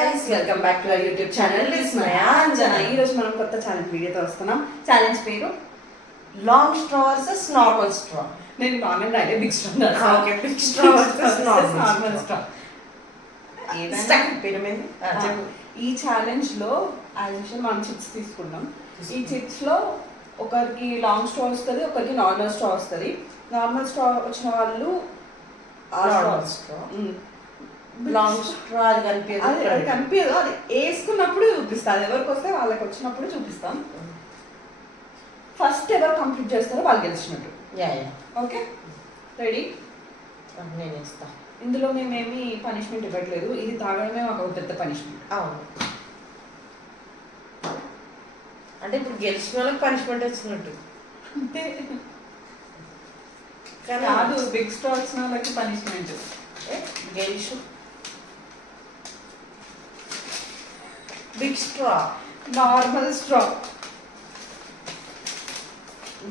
guys, welcome back to our YouTube channel. It's Maya Anjana. ఈ రోజు మనం కొత్త ఛాలెంజ్ వీడియోతో వస్తున్నాం. ఛాలెంజ్ పేరు Long straw versus normal straw. నేను కామెంట్ రాయలే, big straw. Okay, big straw versus normal straw. ఏదైనా పేరు మీద ఈ ఛాలెంజ్ లో యాజ్ యూజువల్ మనం చిప్స్ తీసుకుంటాం. ఈ చిప్స్ లో ఒకరికి లాంగ్ స్ట్రా వస్తుంది, ఒకరికి నార్మల్ స్ట్రా వస్తుంది. నార్మల్ స్ట్రా వచ్చిన వాళ్ళు normal straw. లాంగ్ స్ట్రా అది కనిపించదు. అది కనిపించదు, అది వేసుకున్నప్పుడు చూపిస్తా. అది ఎవరికి వస్తే వాళ్ళకి వచ్చినప్పుడు చూపిస్తాం. ఫస్ట్ ఎవరు కంప్లీట్ చేస్తారో వాళ్ళు గెలిచినట్టు. Okay, ready? నేను ఇస్తా. ఇందులో మేమేమి పనిష్మెంట్ ఇవ్వట్లేదు. ఇది తాగడమే మాకు ఒక పెద్ద పనిష్మెంట్. అవును, అంటే ఇప్పుడు గెలిచిన వాళ్ళకి పనిష్మెంట్ వచ్చినట్టు. అంతే కానీ కాదు, బిగ్ స్ట్రా వచ్చిన వాళ్ళకి పనిష్మెంట్. గెలిచు big straw, normal straw.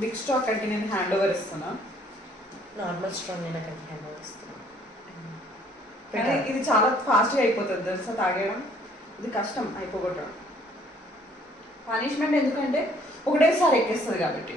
Big straw కంటే నేను హ్యాండ్ ఓవర్ ఇస్తున్నా. నార్మల్ స్ట్రా నేను అక్కడ హ్యాండ్ ఇస్తున్నా. కానీ ఇది చాలా ఫాస్ట్గా అయిపోతుంది తెలుసా తాగేయడం. ఇది కష్టం అయిపోగొట్టడం. పనిష్మెంట్ ఎందుకంటే ఒకటేసారి ఎక్కేస్తుంది కాబట్టి.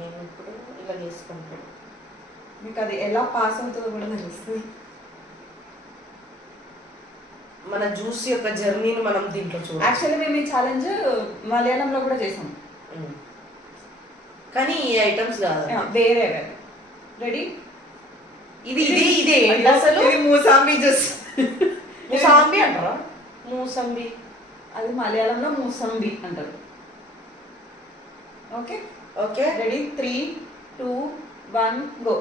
నేను ఇప్పుడు ఇలా చేసుకుంటాను. మీకు అది ఎలా పాస్ అవుతుందో కూడా తెలుస్తుంది. మన జ్యూస్ యొక్క జర్నీని మనం దీంట్లో చూడాలి. యాక్చువల్లీ మేము ఈ ఛాలెంజ్ మలయాళంలో కూడా చేసాం, కానీ ఈ ఐటమ్స్ కాదు, వేరే. రెడీ? ఇది ఇది ఇదే అసలు ఇది మూసాంబి జ్యూస్. మూసాంబి అంటారా? మూసంబి అది మలయాళంలో మూసంబి అంటారు. Okay okay, ready? 3, 2, 1 go.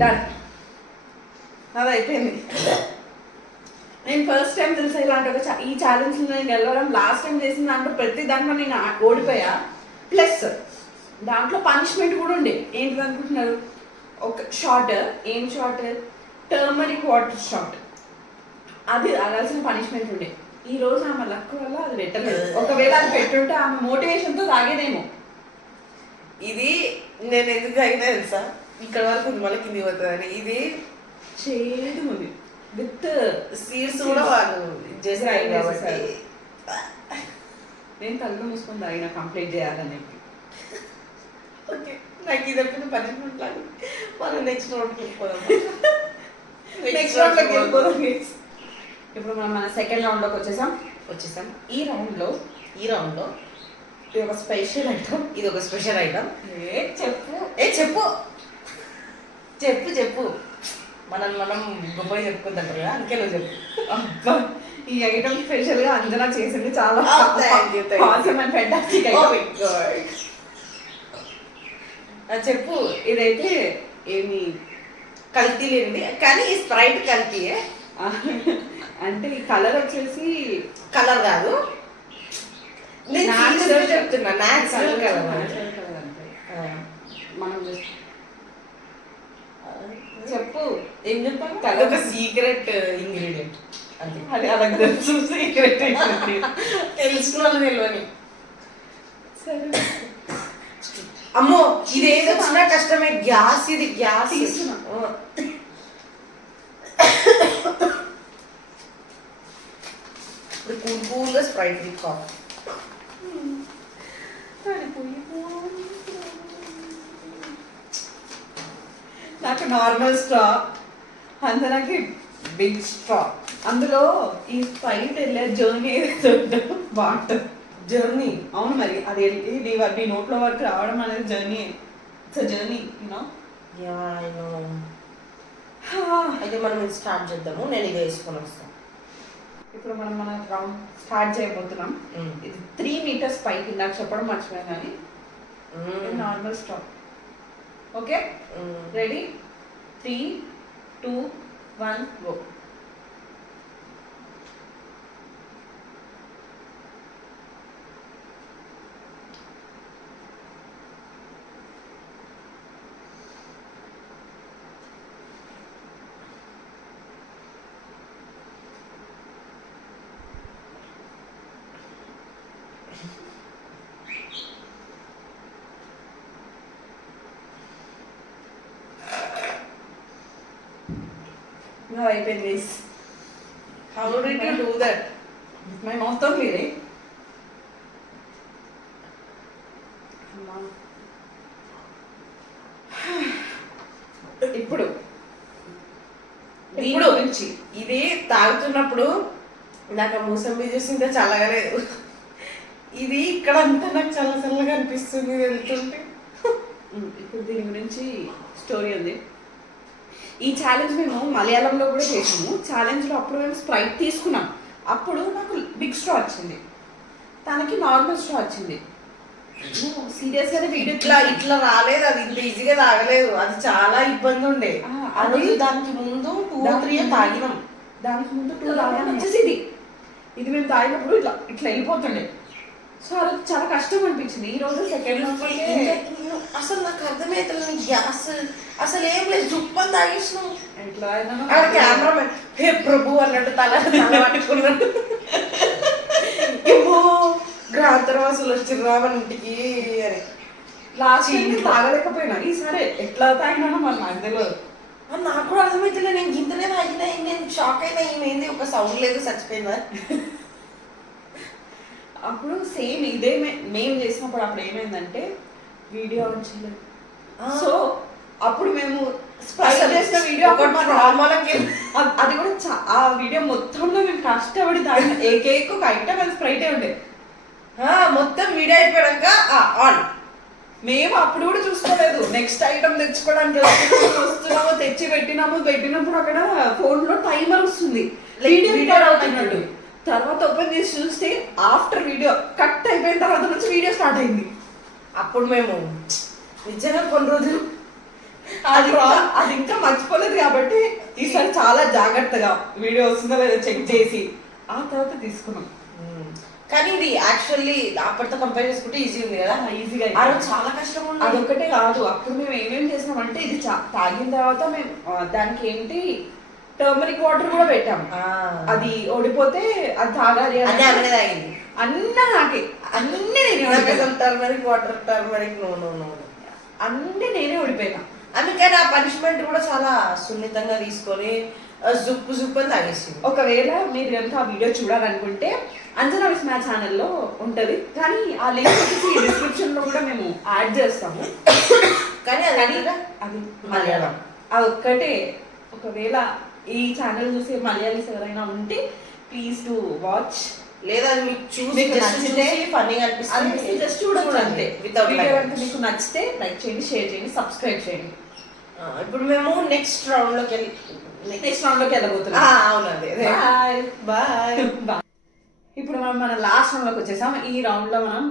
Done, అది అయిపోయింది. నేను ఫస్ట్ టైం తెలుసా ఇలాంటి ఒక ఈ ఛాలెంజ్ నేను గెలవడం. లాస్ట్ టైం చేసిన దాంట్లో ప్రతి దాంట్లో నేను ఓడిపోయా. ప్లస్ దాంట్లో పనిష్మెంట్ కూడా ఉండే. ఏంటిది అనుకుంటున్నారు? ఒక షార్ట్. ఏం షార్ట్? Turmeric water short. అది అనాల్సిన పనిష్మెంట్ ఉండే. ఈ రోజు ఆమె లక్ వల్ల అది పెట్టలేదు. ఒకవేళ అది పెట్టుంటే ఆమె మోటివేషన్తో తాగేదేమో. ఇది నేను ఎందుకు తాగినా తెలుసా? ఇక్కడ వరకు ఉంది, మళ్ళీ కింది పోతుందని. ఇది చేదు ఉంది, విత్ సీడ్స్ కూడా వాళ్ళు చేసారు కాబట్టి నేను తల్లు మూసుకొని తాగిన కంప్లీట్ చేయాలని. ఓకే, నాకు ఇది ఎప్పుడు పనిష్మెంట్ లాగా. మనం నెక్స్ట్ రౌండ్కి వెళ్ళిపోదాం. నెక్స్ట్ రౌండ్లోకి వెళ్ళిపోదాం. ఇప్పుడు మనం మన సెకండ్ రౌండ్లోకి వచ్చేసాం. ఈ రౌండ్లో ఇది ఒక స్పెషల్ ఐటమ్. ఇది ఒక స్పెషల్ ఐటమ్. చెప్పు. చెప్పు మనం గొప్పగా చెప్పుకుంటారు కదా, అందుకే నువ్వు చెప్పు. అబ్బా, ఈ ఐటమ్ స్పెషల్ గా అంజనా చేసింది. చాలా Thank you. awesome and fantastic item. Oh my God. చెప్పు. ఇదైతే ఏమి కల్తీ లేనిది, కానీ ఈ స్ప్రైట్ కల్తీయే. అంటే ఈ కలర్ వచ్చేసి కలర్ కాదు, నేను Natural చెప్తున్నా. Natural colour. మనం చెప్పు. ఏం చెప్పాను? ఒక సీక్రెట్ ఇంగ్రీడియంట్. అది అలా తెలుసు, సీక్రెట్. తెలుసుకున్న వాళ్ళు తెలియని. సరే, అమ్మో, ఇది ఏదో చిన్న కష్టమే. గ్యాస్, ఇది గ్యాస్ తీసుకున్నా. ఇప్పుడు కూల్గా స్ప్రైట్ తీసుకోవాలి. నాకు నార్మల్ స్ట్రా, అందరికి బిగ్ స్ట్రా. అందులో ఈ స్ప్రైట్ వెళ్ళే జర్నీ ఏదైతే ఉంటుందో బాగుంటుంది. జర్నీ. అవును, మరి అది వెళ్ళి మీ నోట్లో వరకు రావడం అనేది journey. It's a journey, you know. అయితే మనం ఇది స్టార్ట్ చేద్దాము. నేను ఇది వేసుకొని వస్తాను. ఇప్పుడు మనం మన రౌండ్ స్టార్ట్ చేయబోతున్నాం. ఇది 3 meters పైకి. నాకు చెప్పడం మర్చిపోయాను, కానీ normal straw. Okay, ready? 3, 2, 1 go. అది అయిపోయింది guys. How did you do that? మేము మొత్తం మీరే ఇప్పుడు ఇప్పుడు గురించి ఇది తాగుతున్నప్పుడు నాకు ఆ మూసంబి చూసింటే చల్లగా లేదు. ఇది ఇక్కడ అంతా నాకు చల్ల చల్లగా అనిపిస్తుంది వెళ్తుంటే. ఇప్పుడు దీని గురించి స్టోరీ ఉంది. ఈ ఛాలెంజ్ మేము మలయాళంలో కూడా చేసాము. ఛాలెంజ్లో అప్పుడు మేము స్ప్రైట్ తీసుకున్నాం. అప్పుడు నాకు బిగ్ స్ట్రా వచ్చింది, తనకి నార్మల్ స్ట్రా వచ్చింది. సీరియస్గానే వీడియో ఇట్లా ఇట్లా రాలేదు, అది ఇంత ఈజీగా తాగలేదు, అది చాలా ఇబ్బంది ఉండే. అది దానికి ముందు 2-3 తాగినాం. దానికి ముందు 2 తాగినాం వచ్చేసింది. ఇది మేము తాగినప్పుడు ఇట్లా ఇట్లా వెళ్ళిపోతుండే. సో అది చాలా కష్టం అనిపించింది. ఈ రోజు సెకండ్ అసలు నాకు అర్థమవుతుంది గ్యాస్ అసలు ఏం లేదు, జుప్పని తాగేసినాం. ఎట్లా కెమెరామెన్ హే ప్రభు అన్నట్టు తల పట్టుకున్నాడు. ఏమో గ్రాంతరవాసులు వచ్చిర్రా మన ఇంటికి అని. లాస్ట్ తాగలేకపోయినా ఈసారి ఎట్లా తాగినానో మరి నాకు తెలియదు. నాకు కూడా అర్థమవుతుంది. నేను గింతనే తాగినా, నేను షాక్ అయినా. ఏమైంది, ఒక సౌండ్ లేదు, చచ్చిపోయిందా? అప్పుడు సేమ్ ఇదే మేము చేసినప్పుడు అప్పుడు ఏమైందంటే వీడియో చేయలేదు. సో అప్పుడు మేము చేసిన వీడియో అది కూడా ఆ వీడియో మొత్తంలో మేము కష్టపడి దాని ఏకేక్ ఒక ఐటమ్ అది స్ప్రైటే ఉండే. మొత్తం వీడియో అయిపోయాక ఆన్. మేము అప్పుడు కూడా చూసుకోలేదు. నెక్స్ట్ ఐటమ్ తెచ్చుకోవడానికి వస్తున్నాము, పెట్టినప్పుడు అక్కడ ఫోన్ లో టైమర్ వస్తుంది, వీడియో అవుతున్నట్టు. తర్వాత ఓపెన్ చేసి చూస్తే ఆఫ్టర్ వీడియో కట్ అయిపోయిన తర్వాత నుంచి వీడియో స్టార్ట్ అయింది. అప్పుడు మేము నిజంగా కొన్ని రోజులు అది ఇంకా మర్చిపోలేదు. కాబట్టి ఈసారి చాలా జాగ్రత్తగా వీడియో వస్తుందో లేదో చెక్ చేసి ఆ తర్వాత తీసుకున్నాం. కానీ ఇది యాక్చువల్లీ అప్పటితో కంపేర్ చేసుకుంటే ఈజీ ఉంది కదా. ఈజీగా చాలా కష్టం ఉంది. అదొక్కటే కాదు, అప్పుడు మేము ఏమేమి చేసినామంటే ఇది తాగిన తర్వాత మేము దానికి ఏంటి టర్మరిక్ వాటర్ కూడా పెట్టాం. అది ఓడిపోతే అది తాగాలి అని తాగింది. అన్నీ టర్మరిక్ వాటర్, టర్మరిక్ అన్నీ నేనే ఓడిపోయినా. అందుకని ఆ పనిష్మెంట్ కూడా చాలా సున్నితంగా తీసుకొని జుప్పు అని తాగేసింది. ఒకవేళ మీరు కనుక ఆ వీడియో చూడాలనుకుంటే అంజనా విస్మయ ఛానల్లో ఉంటుంది, కానీ ఆ లింక్ వచ్చేసి డిస్క్రిప్షన్ లో కూడా మేము యాడ్ చేస్తాము. కానీ అది మలయాళం. అదొక్కటే. ఒకవేళ ఈ ఛానల్ చూసే మలయాళీస్ ఎవరైనా ఉంటే ప్లీజ్ టు వాచ్. లేదా అది మీకు చూసి ఫన్నీగా అనిపిస్తుంది, జస్ట్ చూడొచ్చు అంతే. వీడియో కనుక మీకు నచ్చితే లైక్ చేయండి, షేర్ చేయండి, సబ్స్క్రైబ్ చేయండి. ఇప్పుడు మేము నెక్స్ట్ రౌండ్ లోకి వెళ్ళబోతున్నాం. అవునండి, బాయ్. ఇప్పుడు మనం మన లాస్ట్ రౌండ్ లోకి వచ్చేసాం. ఈ రౌండ్ లో మనం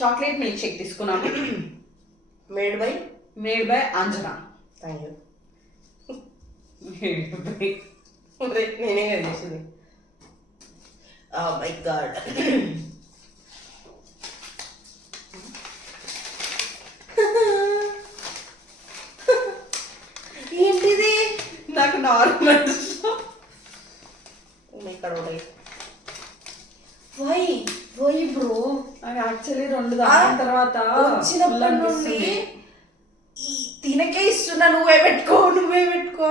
చాక్లెట్ మిల్క్ షేక్ తీసుకున్నాము. Made by Anjana. Thank you. నేనే చేసింది. Oh my god. ఏంటిది? నాకు నార్మల్ వై బ్రో. నాకు యాక్చువల్లీ 2 దాని తర్వాత వచ్చినప్పటి నుండి తినకే ఇస్తున్నా, నువ్వే పెట్టుకో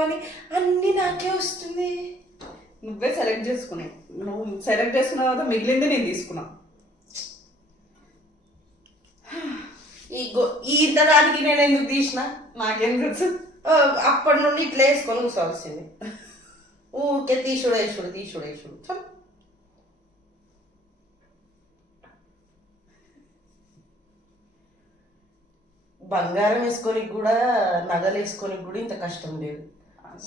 అని అన్ని నాకే వస్తుంది. నువ్వే సెలెక్ట్ చేసుకున్నావు. నువ్వు సెలెక్ట్ చేసుకున్న తర్వాత మిగిలింది నేను తీసుకున్నా. ఇంత దానికి నేను ఎందుకు తీసిన నాకేం తెలుసు. అప్పటి నుండి ఇట్లా వేసుకొని కూర్చోవలసింది. ఊకే తీసుడు. బంగారం వేసుకోనికి కూడా, నగలు వేసుకోనికి కూడా ఇంత కష్టం లేదు.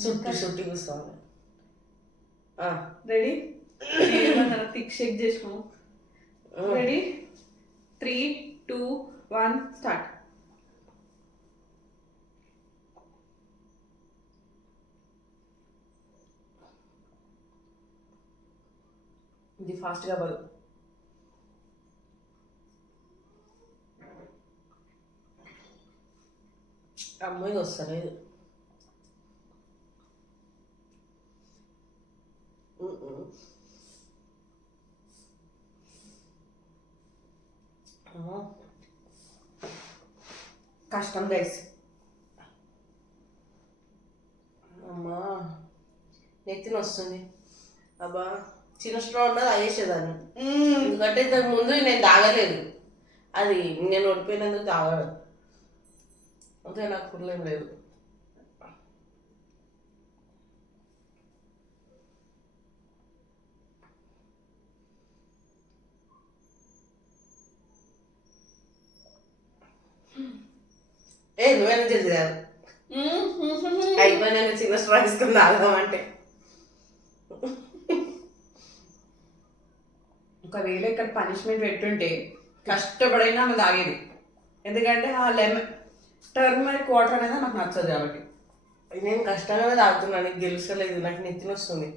సుట్టి కూర్చోవాలి. రెడీ? థిక్ షేక్ చేసినావు. రెడీ? 3, 2, 1 స్టార్ట్. ఇది ఫాస్ట్గా బలు. అమ్మాయి వస్తలేదు. కష్టం గైస్. అమ్మా నెత్తిన వస్తుంది. అబ్బా చిన్న స్ట్రా ఉన్నది అయ్యేసేదాన్ని. ఎందుకంటే ఇంతకు ముందు నేను తాగలేదు, అది నేను ఓడిపోయినందుకు తాగదు అంతే, నాకు ఫుల్ ఏం లేదు. నువ్వేనా చేసేదారు అయిపోయినా చిన్న స్ట్రా తీసుకుని తాగదామంటే. ఒకవేళ ఇక్కడ పనిష్మెంట్ పెట్టుంటే కష్టపడైనా ఆమె తాగేది, ఎందుకంటే ఆ టర్మరిక్ వాటర్ అనేది నాకు నచ్చదు కాబట్టి. నేను కష్టంగానే తాగుతున్నాను, నీకు తెలుసలేదు, నాకు నెత్తిన వస్తుంది.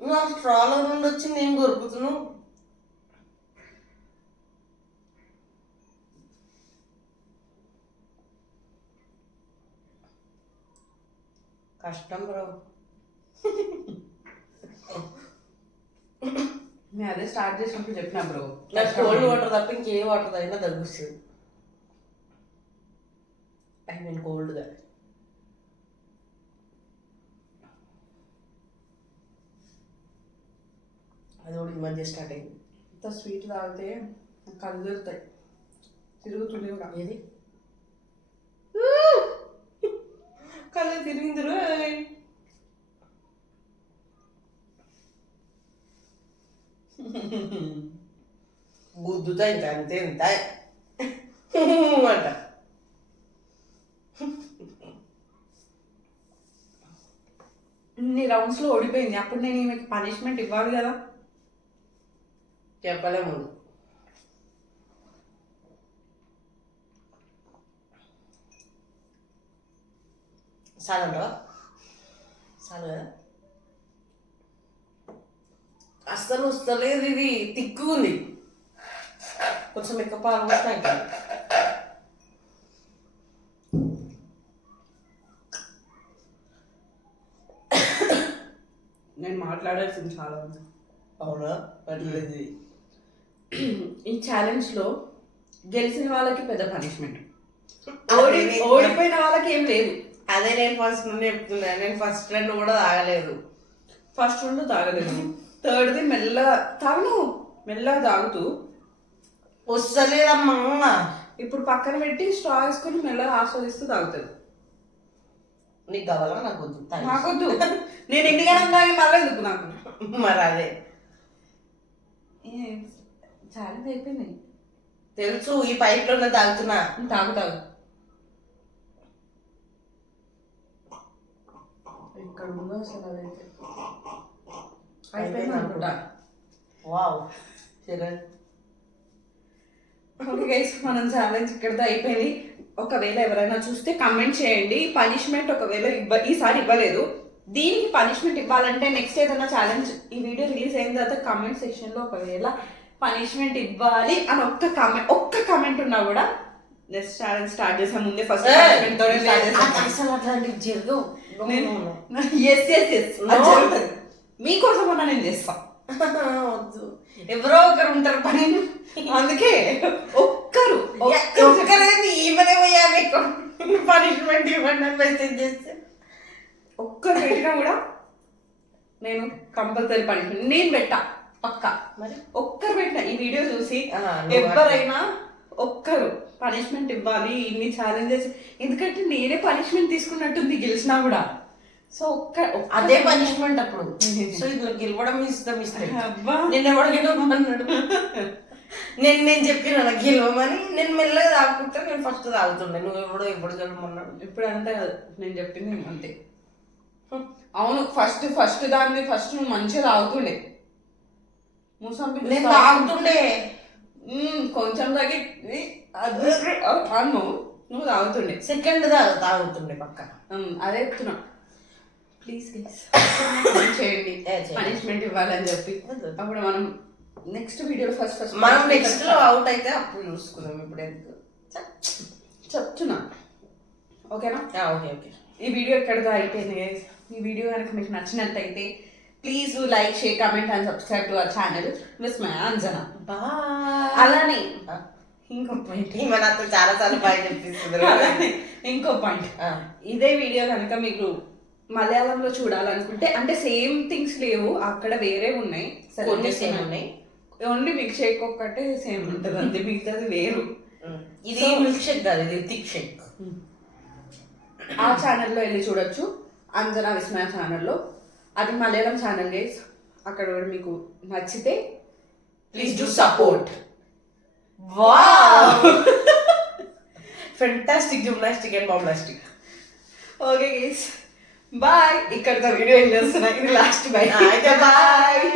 నువ్వు ఆ స్ట్రాలో నుండి వచ్చి నేను కొరుకుతున్నావు. కష్టం బ్రో. నేను అదే స్టార్ట్ చేసినప్పుడు చెప్పినా బ్రో, నాకు కోల్డ్ వాటర్ తప్ప ఇంకే వాటర్ తాగినా తగ్గుస్తుంది. I mean కోల్డ్గా. అది కూడా ఈ మధ్య స్టార్ట్ అయింది. ఇంత స్వీట్ తాగితే కళ్ళు తిరుగుతాయి, తిరుగుతుంది కూడా. ఏది కళ్ళు తిరిగిందిరు గుద్దుతా ఇంకా అంతే ఇంత అంట. ఇన్ని రౌండ్స్లో ఓడిపోయింది, అప్పుడు నేను ఈమెకి పనిష్మెంట్ ఇవ్వాలి కదా. చెప్పలే ముందు. చాలంటావా? చాలు కదా. అస్సలు వస్తలేదు, ఇది తిక్కు ఉంది. కొంచెం ఎక్కువ పాలు పోసినాక నేను మాట్లాడాల్సింది చాలా ఉంది. అవునా? అట్లేదు. ఈ ఛాలెంజ్లో గెలిచిన వాళ్ళకి పెద్ద పనిష్మెంట్, ఓడిపోయిన వాళ్ళకి ఏం లేదు. అదే నేను ఫస్ట్ నుండి చెప్తున్నా, నేను ఫస్ట్ రెండు కూడా తాగలేదు. ఫస్ట్ రెండు తాగలేదు, థర్డ్ది మెల్లగా తాగుతూ వస్తలేదమ్మా. ఇప్పుడు పక్కన పెట్టి స్ట్రా వేసుకొని మెల్లగా ఆస్వాదిస్తూ తాగుతుంది. నీకు కావాలా? నాకు వద్దు. నాకొద్దు, నేను ఎన్ని గణం తాగి మళ్ళీ ఎందుకు నాకు. మరి అదే ఛాలెంజ్ అయిపోయింది తెలుసు, ఈ పైప్లోనే తాగుతున్నా. తాగు ఇక్కడ ఉందో అసలు అదైతే అయిపోయింది అనుకుంటా. వావ్ సరే. ఓకే గైస్, మనం ఛాలెంజ్ ఇక్కడితో అయిపోయింది. ఒకవేళ ఎవరైనా చూస్తే కమెంట్ చేయండి. పనిష్మెంట్ ఒకవేళ ఈసారి ఇవ్వలేదు, దీనికి పనిష్మెంట్ ఇవ్వాలంటే నెక్స్ట్ ఏదైనా ఛాలెంజ్ ఈ వీడియో రిలీజ్ అయిన తర్వాత కమెంట్ సెక్షన్లో ఒకవేళ పనిష్మెంట్ ఇవ్వాలి అని ఒక్క కమెంట్ ఉన్నా కూడా నెక్స్ట్ ఛాలెంజ్ స్టార్ట్ చేసే ముందే ఫస్ట్ అసలు అట్లాంటివి జరగవు. మీకోసం అన్నా నేను చేస్తా. వద్దు, ఎవరో ఒకరు ఉంటారు పని. అందుకే ఒక్కరేది ఈమెనే పోయాలి పనిష్మెంట్ ఇవ్వండి అని మెసేజ్ చేస్తే ఒక్కరు పెట్టినా కూడా నేను కంపల్సరీ పనిష్మెంట్ నేను పెట్టా పక్కా. మరి ఒక్కరు పెట్టిన ఈ వీడియో చూసి ఎవరైనా ఒక్కరు పనిష్మెంట్ ఇవ్వాలి, ఇన్ని ఛాలెంజెస్, ఎందుకంటే నేనే పనిష్మెంట్ తీసుకున్నట్టుంది గెలిచినా కూడా. సో అదే పనిష్మెంట్ అప్పుడు. సో ఇది గెలవడం ఇస్తాం నేను ఎవడు గెలవమన్నాడు? నేను చెప్పిన నాకు గెలవమని. నేను మెల్లగా తాగుకుంటా, నేను ఫస్ట్ తాగుతుండే. నువ్వు ఎప్పుడు గెలవమన్నాడు? ఇప్పుడు అంటే నేను చెప్పింది అంతే. అవును, ఫస్ట్ దాన్ని ఫస్ట్ నువ్వు మంచిగా తాగుతుండే, నేను తాగుతుండే. కొంచెం తగ్గి అన్ను నువ్వు తాగుతుండే. సెకండ్ తాగుతుండే పక్క. అదే చెప్తున్నా, ప్లీజ్ చేయండి పనిష్మెంట్ ఇవ్వాలని చెప్పి. అప్పుడు మనం నెక్స్ట్ వీడియో ఫస్ట్ మనం నెక్స్ట్ లో అవుట్ అయితే అప్పుడు చూసుకుందాం. ఇప్పుడు ఎందుకు చెప్తున్నా, ఓకేనా? ఓకే. ఈ వీడియో ఎక్కడితో అయిపోయింది గైస్. ఈ వీడియో కనుక మీకు నచ్చినట్టయితే please like share comment and subscribe to our channel Vismaya Anjana. Bye. అలానే ఇంకో పాయింట్ ఈమె నాతో చాలా సార్లు బాయ్ చెప్పిస్తుంది. అలానే ఇంకో పాయింట్, ఇదే వీడియో కనుక మీకు మలయాళంలో చూడాలనుకుంటే, అంటే సేమ్ థింగ్స్ లేవు అక్కడ, వేరే ఉన్నాయి, కొన్ని సేమ్ ఉన్నాయి. ఓన్లీ మిల్క్ షేక్ ఒక్కటే సేమ్ ఉంటుంది అంతే, మిగతాది వేరు. ఇది మిల్క్ షేక్ కాదు, ఇది థిక్ షేక్. ఆ ఛానల్లో వెళ్ళి చూడొచ్చు, అంజనా విస్మయ ఛానల్లో. అది మలయాళం ఛానల్ గైస్. అక్కడ కూడా మీకు నచ్చితే please do support. Wow, fantastic gymnastic and bombastic. Okay guys, bye. ఇక్కడతో వీడియో ఏం చేస్తున్నా, ఇది లాస్ట్. బాయ్. అయితే బాయ్.